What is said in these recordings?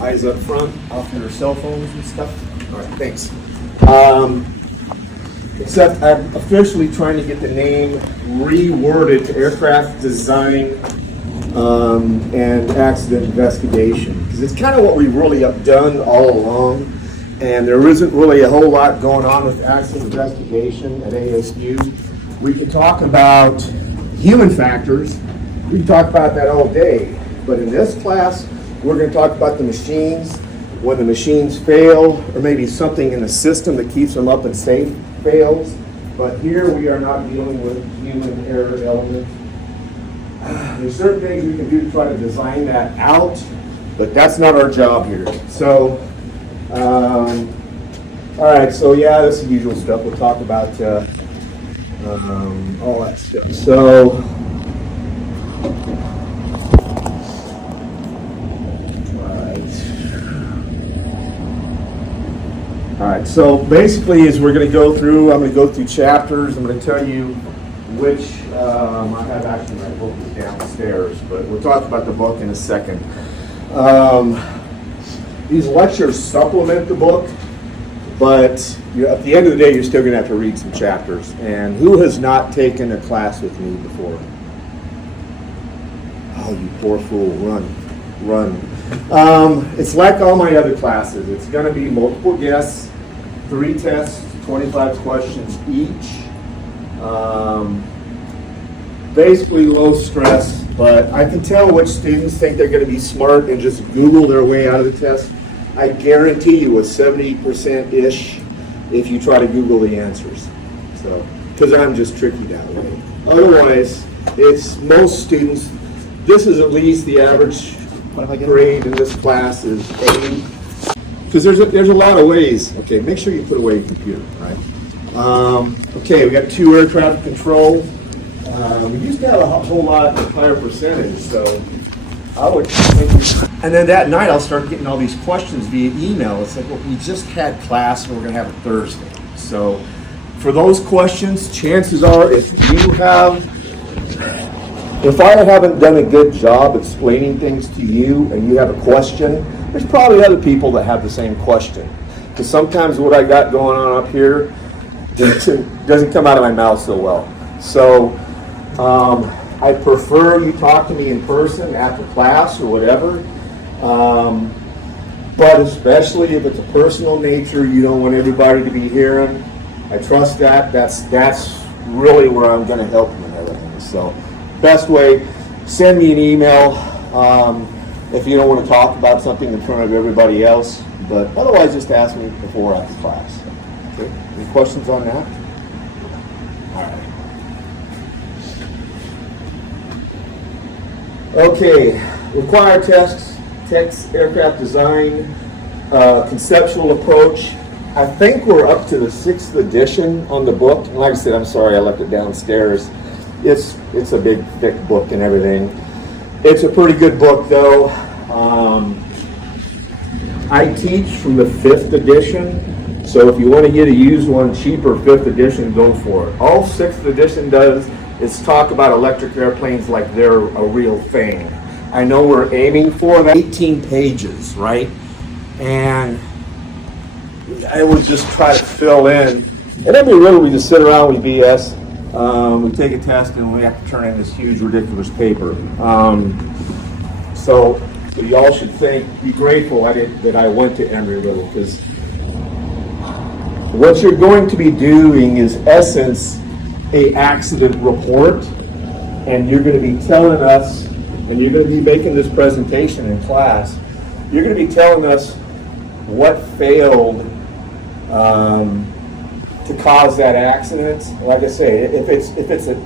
Eyes up front, off your cell phones and stuff. All right, thanks. Except I'm officially trying to get the name reworded to aircraft design and accident investigation. Because it's kind of what we really have done all along. And there isn't really a whole lot going on with accident investigation at ASU. We can talk about human factors. We can talk about that all day. But in this class, we're going to talk about the machines, when the machines fail, or maybe something in the system that keeps them up and safe fails. But here we are not dealing with human error elements. There's certain things we can do to try to design that out, but that's not our job here. So, all right, so yeah, that's the usual stuff. We'll talk about all that stuff. So, all right, so basically as we're going to go through, I'm going to go through chapters. I'm going to tell you which, I have actually my book is downstairs, but we'll talk about the book in a second. These lectures supplement the book, but at the end of the day, you're still going to have to read some chapters. And who has not taken a class with me before? Oh, you poor fool, run. It's like all my other classes. It's going to be multiple guests, 3 tests, 25 questions each. Basically low stress, but I can tell which students think they're going to be smart and just Google their way out of the test. I guarantee you a 70%-ish if you try to Google the answers. So, because I'm just tricky that way. Otherwise, it's most students, this is at least the average grade in this class is A. Because there's a lot of ways. Okay, make sure you put away your computer, all right? Okay, we got 2 air traffic control. We used to have a whole lot higher percentage, so I would think. And then that night I'll start getting all these questions via email. It's like, well, we just had class and we're going to have it Thursday. So for those questions, chances are if I haven't done a good job explaining things to you and you have a question, there's probably other people that have the same question. Because sometimes what I got going on up here doesn't come out of my mouth so well. So I prefer you talk to me in person after class or whatever. But especially if it's a personal nature, you don't want everybody to be hearing. I trust that. That's really where I'm going to help you and everything. So best way, send me an email if you don't want to talk about something in front of everybody else. But otherwise, just ask me before or after class. Okay. Any questions on that? All right. Okay, required text, aircraft design, conceptual approach. I think we're up to the 6th edition on the book. And like I said, I'm sorry I left it downstairs. It's a big, thick book and everything. It's a pretty good book, though. I teach from the 5th edition, so if you want to get a used one cheaper, 5th edition, go for it. All 6th edition does is talk about electric airplanes like they're a real thing. I know we're aiming for that. 18 pages, right? And I would just try to fill in. And then we just sit around, we BS. We take a test and we have to turn in this huge, ridiculous paper. So y'all should be grateful that I went to Embry-Riddle, because what you're going to be doing is essence a accident report, and you're going to be telling us, and you're going to be making this presentation in class, you're going to be telling us what failed to cause that accident. Like I say, if it's a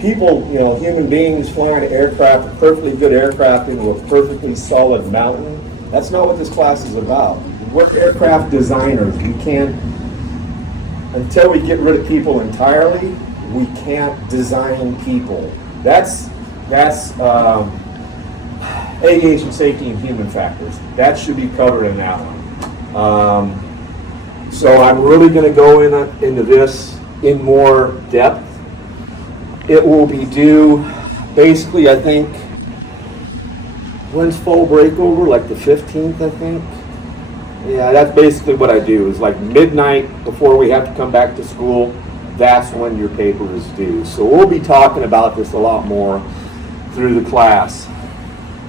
people, human beings flying an aircraft, a perfectly good aircraft into a perfectly solid mountain, that's not what this class is about. We're aircraft designers. We can't, until we get rid of people entirely, we can't design people. That's aviation safety and human factors. That should be covered in that one. So I'm really going to go into this in more depth. It will be due, basically, I think, when's fall break over? Like the 15th, I think. Yeah, that's basically what I do. Is like midnight before we have to come back to school. That's when your paper is due. So we'll be talking about this a lot more through the class.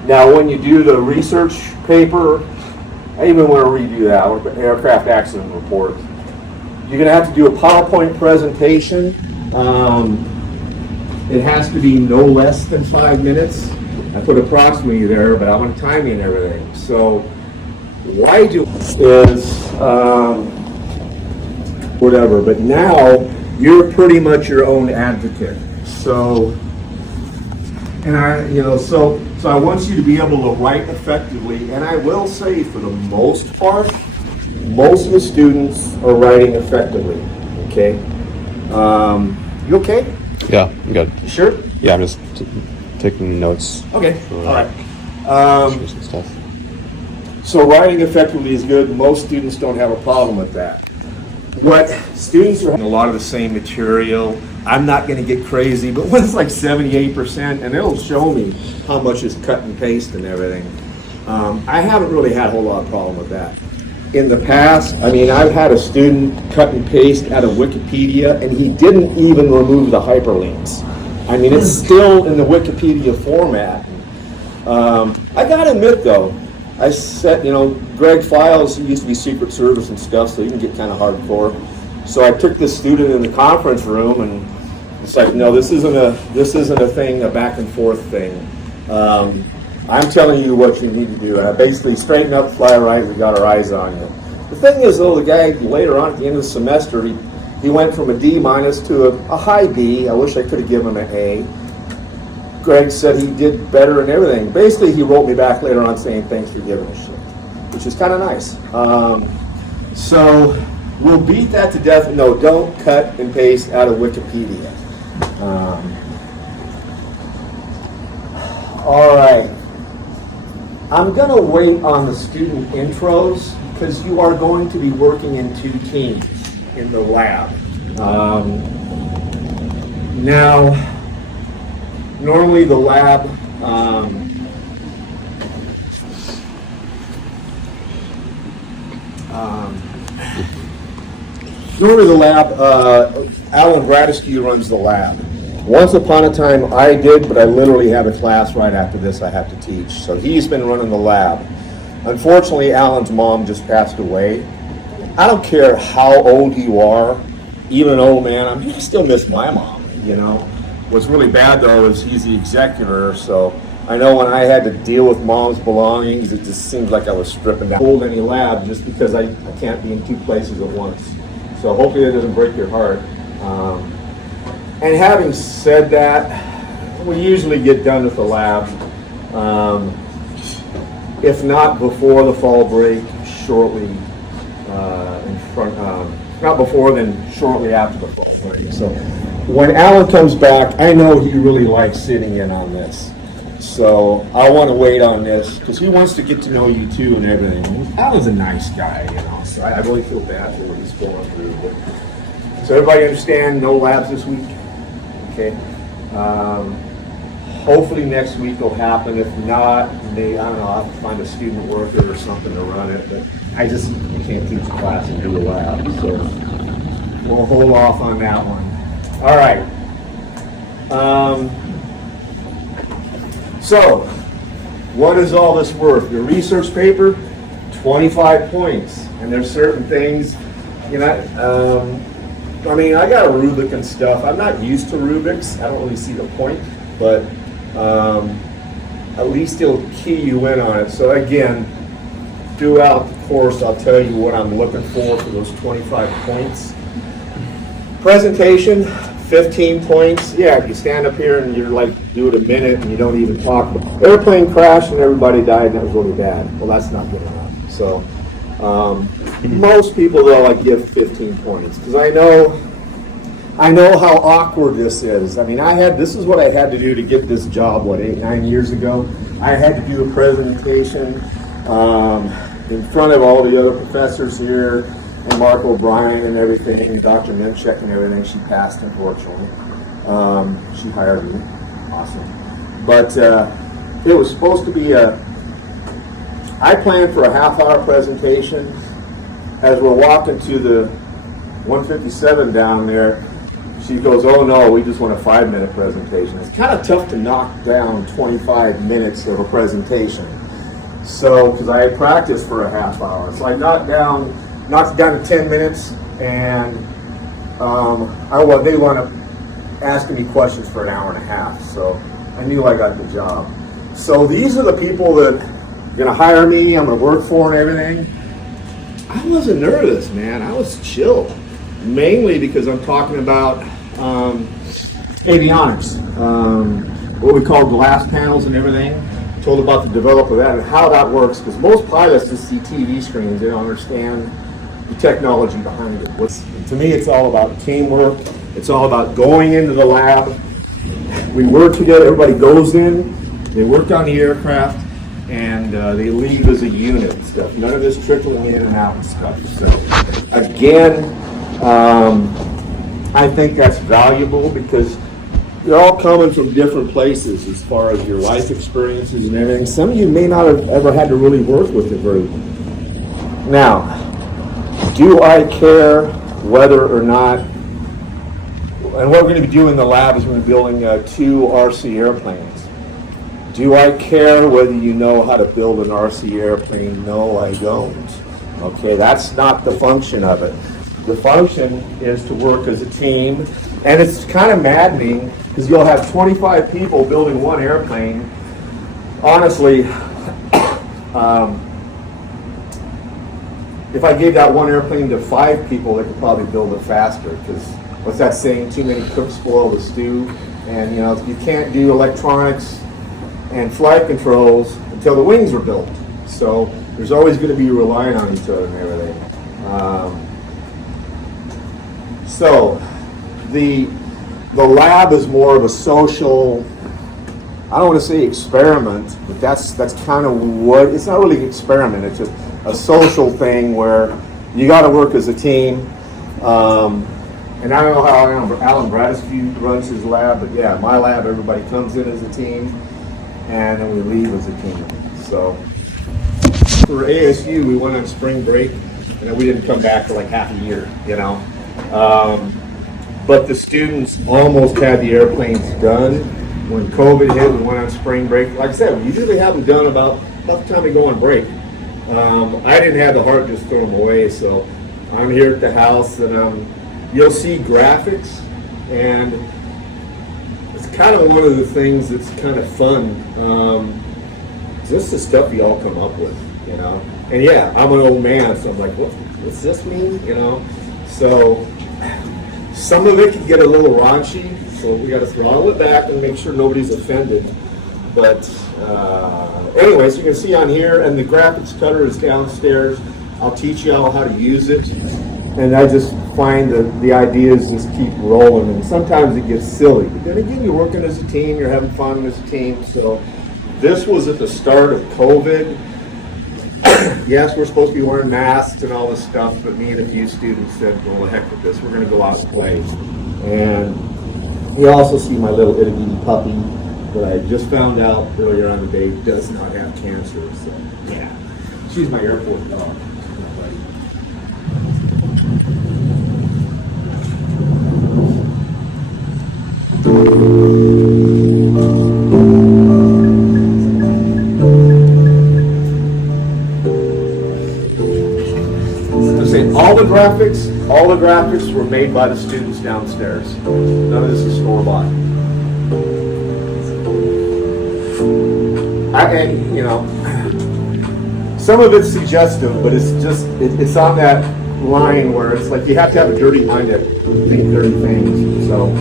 Now, when you do the research paper, I even want to redo that, or the aircraft accident report. You're going to have to do a PowerPoint presentation. It has to be no less than 5 minutes. I put approximately there, but I want timing and everything. So why do is whatever, but now you're pretty much your own advocate. So, and so I want you to be able to write effectively, and I will say for the most part, most of the students are writing effectively, okay? You okay? Yeah, I'm good. You sure? Yeah, I'm just taking notes. Okay, all right. Pictures and stuff. So writing effectively is good. Most students don't have a problem with that. What students are having a lot of the same material. I'm not going to get crazy, but when it's like 78%, and it'll show me how much is cut and paste and everything. I haven't really had a whole lot of problem with that. In the past, I mean, I've had a student cut and paste out of Wikipedia, and he didn't even remove the hyperlinks. I mean, it's still in the Wikipedia format. I gotta admit, though, I said, Greg Files, he used to be Secret Service and stuff, so he can get kind of hardcore. So I took this student in the conference room, and it's like, no, this isn't a thing, a back and forth thing. I'm telling you what you need to do. Basically, straighten up, fly right, we got our eyes on you. The thing is, though, the guy later on at the end of the semester, he went from a D- to a high B. I wish I could have given him an A. Greg said he did better and everything. Basically, he wrote me back later on saying, thanks for giving a shit, which is kind of nice. So we'll beat that to death. No, don't cut and paste out of Wikipedia. All right. I'm going to wait on the student intros because you are going to be working in 2 teams in the lab. Now, normally the lab, Alan Bradescu runs the lab. Once upon a time I did, but I literally have a class right after this I have to teach. So he's been running the lab. Unfortunately, Alan's mom just passed away. I don't care how old you are, even an old man, I still miss my mom, What's really bad, though, is he's the executor, so I know when I had to deal with mom's belongings, it just seems like I was stripping down. Hold any lab just because I can't be in 2 places at once. So hopefully that doesn't break your heart. And having said that, we usually get done with the lab. If not before the fall break, shortly not before, then shortly after the fall break. So when Alan comes back, I know he really likes sitting in on this. So I want to wait on this because he wants to get to know you too and everything. Alan's a nice guy, so I really feel bad for what he's going through. But, so everybody understand, no labs this week? Okay. Hopefully next week will happen. If not, I'll have to find a student worker or something to run it. But I can't teach a class and do a lab. So we'll hold off on that one. All right. So what is all this worth? Your research paper, 25 points. And there's certain things, I got a Rubik and stuff. I'm not used to Rubiks. I don't really see the point, but at least it'll key you in on it. So again, throughout the course, I'll tell you what I'm looking for those 25 points. Presentation, 15 points. Yeah, if you stand up here and you're do it a minute and you don't even talk. Airplane crashed and everybody died and that was really bad. Well, that's not good enough. So most people, though, give 15 points because I know how awkward this is. This is what I had to do to get this job, 8-9 years ago. I had to do a presentation in front of all the other professors here, and Mark O'Brien and everything, and Dr. Menchek and everything. She passed, unfortunately. She hired me. Awesome. But it was supposed to be a I planned for a half-hour presentation. As we're walking to the 157 down there, she goes, "Oh no, we just want a 5-minute presentation." It's kind of tough to knock down 25 minutes of a presentation. So, because I had practiced for a half hour, so I knocked it down to 10 minutes, and they want to ask me questions for an hour and a half. So I knew I got the job. So these are the people that are going to hire me. I'm going to work for and everything. I wasn't nervous, man. I was chill, mainly because I'm talking about avionics, what we call glass panels and everything. Told about the developer of that and how that works, because most pilots just see TV screens. They don't understand the technology behind it. To me, it's all about teamwork. It's all about going into the lab. We work together. Everybody goes in. They work on the aircraft, and they leave as a unit and stuff. None of this trickling in and out and stuff. So, again, I think that's valuable because you're all coming from different places as far as your life experiences and everything. Some of you may not have ever had to really work with it very well. Now, do I care whether or not, and what we're going to be doing in the lab is we're going to be building 2 RC airplanes. Do I care whether you know how to build an RC airplane? No, I don't. Okay, that's not the function of it. The function is to work as a team, and it's kind of maddening because you'll have 25 people building one airplane. Honestly, if I gave that one airplane to 5 people, they could probably build it faster, because what's that saying? Too many cooks spoil the stew. And you can't do electronics and flight controls until the wings are built. So there's always going to be relying on each other and everything. So the lab is more of a social, I don't want to say experiment, but that's kind of what, it's not really an experiment, it's just a social thing where you got to work as a team. And I don't know how Alan Bradescu runs his lab, but yeah, my lab, everybody comes in as a team, and then we leave as a team. So for ASU, we went on spring break, and we didn't come back for like half a year, But the students almost had the airplanes done. When COVID hit, we went on spring break. Like I said, we usually have them done about the time we go on break. I didn't have the heart to just throw them away, so I'm here at the house, and you'll see graphics, and it's kind of one of the things that's kind of fun. Just the stuff you all come up with, And yeah, I'm an old man, so I'm like, what's this mean, So some of it can get a little raunchy, so we got to throttle it back and make sure nobody's offended. But anyways, you can see on here, and the graphics cutter is downstairs. I'll teach you all how to use it. And I just find that the ideas just keep rolling, and sometimes it gets silly. But then again, you're working as a team, you're having fun as a team. So this was at the start of COVID. Yes, we're supposed to be wearing masks and all this stuff, but me and a few students said, well, the heck with this, we're going to go out and play. And you also see my little itty bitty puppy that I just found out earlier on the day does not have cancer. So yeah, she's my airport dog. All the graphics were made by the students downstairs. None of this is store-bought. Some of it's suggestive, but it's on that line where it's like you have to have a dirty mind to think dirty things. So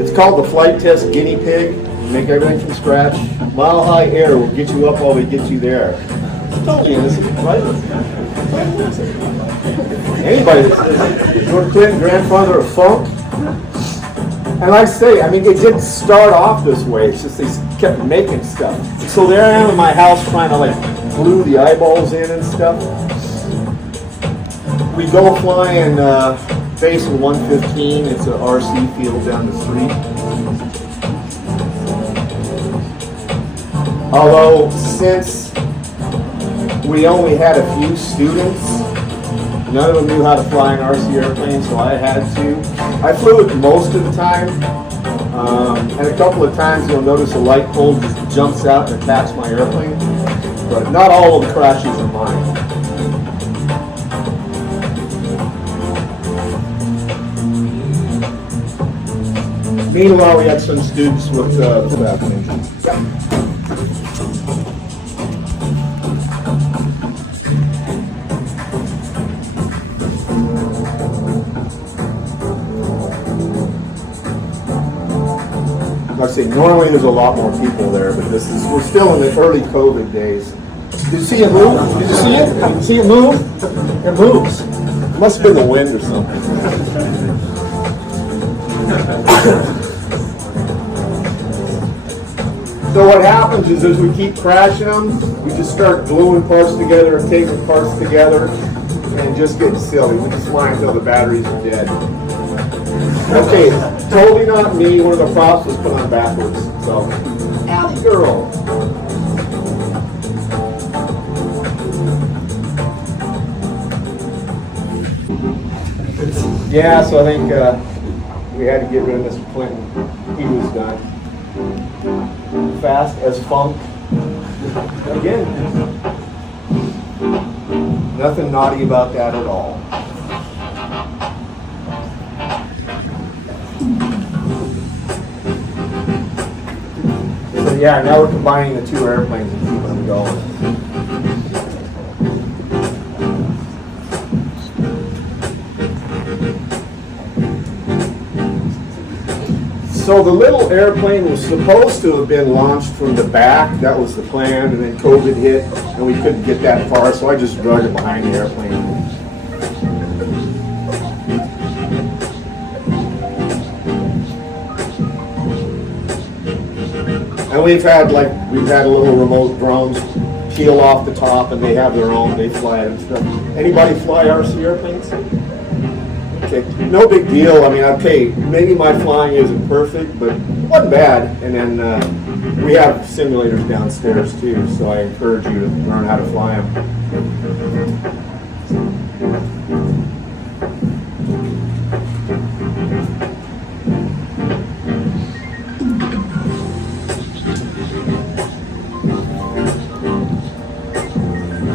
it's called the flight test guinea pig. Make everything from scratch. Mile high air will get you up while we get you there. Totally innocent, right? Anybody that says George Clinton, grandfather of funk. And like I say, it didn't start off this way. It's just they kept making stuff. So there I am in my house trying to glue the eyeballs in and stuff. We go flying Basin 115. It's an RC field down the street. Although since we only had a few students, none of them knew how to fly an RC airplane, so I had to. I flew it most of the time, and a couple of times you'll notice a light pole just jumps out and attacks my airplane, but not all of the crashes are mine. Meanwhile, we had some students with pullback engines. Like I say, normally there's a lot more people there, but we're still in the early COVID days. Did you see it move? Did you see it? Did you see it move? It moves. It must have been the wind or something. So what happens is as we keep crashing them, we just start gluing parts together and taping parts together and just getting silly. We just fly until the batteries are dead. Okay, totally not me. One of the props was put on backwards. So, Alley girl. Yeah, so I think we had to get rid of Mr. Clinton. He was done. Fast as funk. Again, nothing naughty about that at all. So yeah, now we're combining the two airplanes and keeping them going. So the little airplane was supposed to have been launched from the back. That was the plan, and then COVID hit, and we couldn't get that far, so I just drug it behind the airplane. And we've had little remote drones peel off the top, and they have their own. They fly it and stuff. Anybody fly RC airplanes? Okay, no big deal. I mean, maybe my flying isn't perfect, but it wasn't bad. And then we have simulators downstairs too, so I encourage you to learn how to fly them.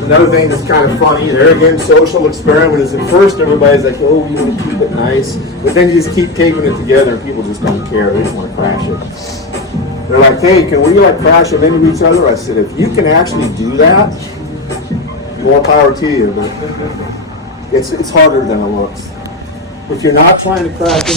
Another thing that's kind of funny, there again, social experiment is at first everybody's like, oh, we want to keep it nice. But then you just keep taping it together and people just don't care. They just want to crash it. They're like, hey, can we crash them into each other? I said, if you can actually do that, more power to you. But it's harder than it looks. If you're not trying to crash them,